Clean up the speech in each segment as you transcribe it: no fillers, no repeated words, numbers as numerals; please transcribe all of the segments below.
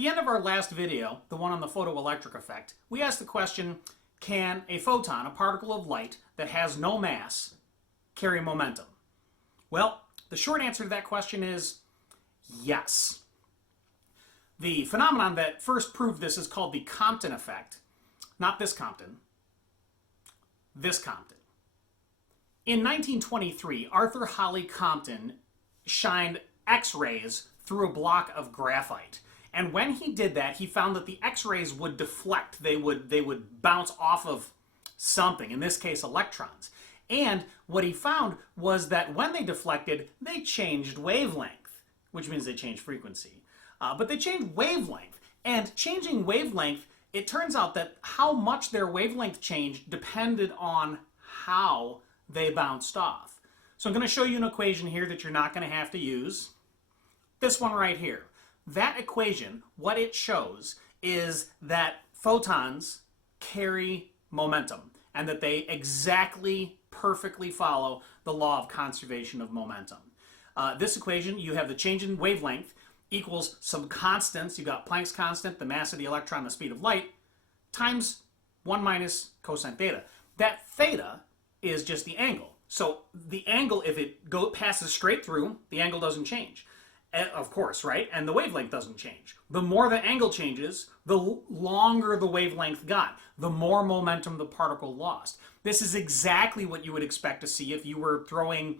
the end of our last video, the one on the photoelectric effect, we asked the question, can a photon, a particle of light that has no mass, carry momentum? Well, the short answer to that question is yes. The phenomenon that first proved this is called the Compton effect. Not this Compton, this Compton. In 1923, Arthur Holly Compton shined X-rays through a block of graphite. And when he did that, he found that the X-rays would deflect. They would bounce off of something, in this case electrons. And what he found was that when they deflected, they changed wavelength, which means they changed frequency. But they changed wavelength. And changing wavelength, it turns out that how much their wavelength changed depended on how they bounced off. So I'm going to show you an equation here that you're not going to have to use. This one right here. That equation, what it shows is that photons carry momentum and that they exactly, perfectly follow the law of conservation of momentum. This equation, you have the change in wavelength equals some constants. You've got Planck's constant, the mass of the electron, the speed of light, times 1 minus cosine theta. That theta is just the angle. So the angle, if it passes straight through, the angle doesn't change. Of course, right? And the wavelength doesn't change. The more the angle changes, the longer the wavelength got, the more momentum the particle lost. This is exactly what you would expect to see if you were throwing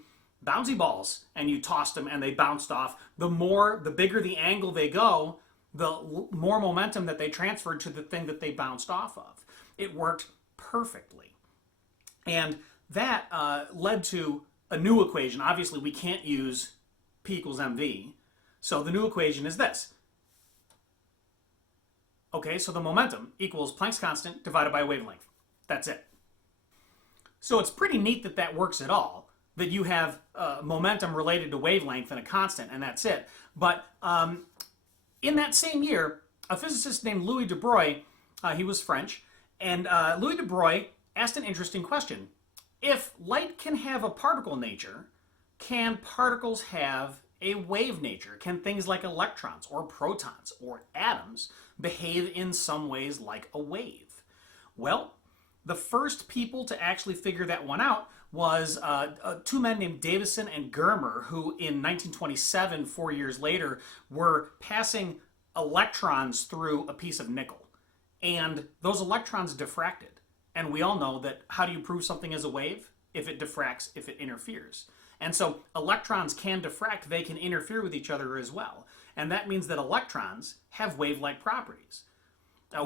bouncy balls and you tossed them and they bounced off. The bigger the angle they go, the more momentum that they transferred to the thing that they bounced off of. It worked perfectly. And that led to a new equation. Obviously, we can't use P equals mv. So the new equation is this. Okay, so the momentum equals Planck's constant divided by wavelength. That's it. So it's pretty neat that that works at all, that you have momentum related to wavelength and a constant, and that's it. But in that same year, a physicist named Louis de Broglie, he was French, and Louis de Broglie asked an interesting question. If light can have a particle nature, can particles have a wave nature? Can things like electrons or protons or atoms behave in some ways like a wave? Well, the first people to actually figure that one out was two men named Davison and Germer, who in 1927, 4 years later, were passing electrons through a piece of nickel. And those electrons diffracted. And we all know that how do you prove something is a wave? If it diffracts, if it interferes. And so electrons can diffract, they can interfere with each other as well. And that means that electrons have wave-like properties.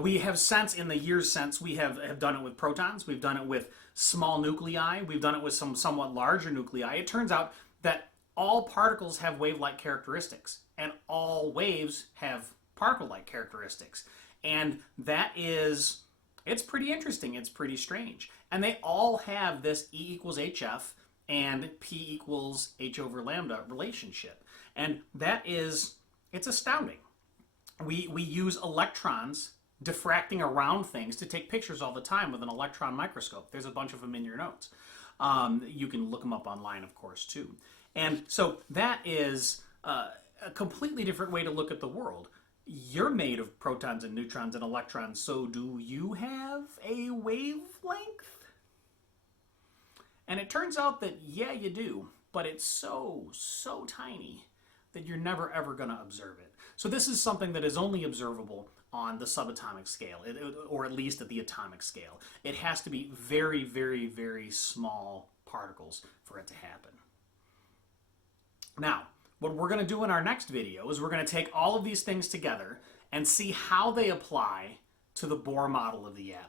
We have since, in the years since, we have done it with protons, we've done it with small nuclei, we've done it with some somewhat larger nuclei. It turns out that all particles have wave-like characteristics, and all waves have particle-like characteristics. And that is, it's pretty interesting, it's pretty strange. And they all have this E equals HF and P equals H over lambda relationship. And that is, it's astounding. We use electrons diffracting around things to take pictures all the time with an electron microscope. There's a bunch of them in your notes. You can look them up online, of course, too. And so that is a completely different way to look at the world. You're made of protons and neutrons and electrons, so do you have a wavelength? And it turns out that, yeah, you do, but it's so tiny that you're never ever going to observe it. So this is something that is only observable on the subatomic scale, or at least at the atomic scale. It has to be very, very, very small particles for it to happen. Now, what we're going to do in our next video is we're going to take all of these things together and see how they apply to the Bohr model of the atom.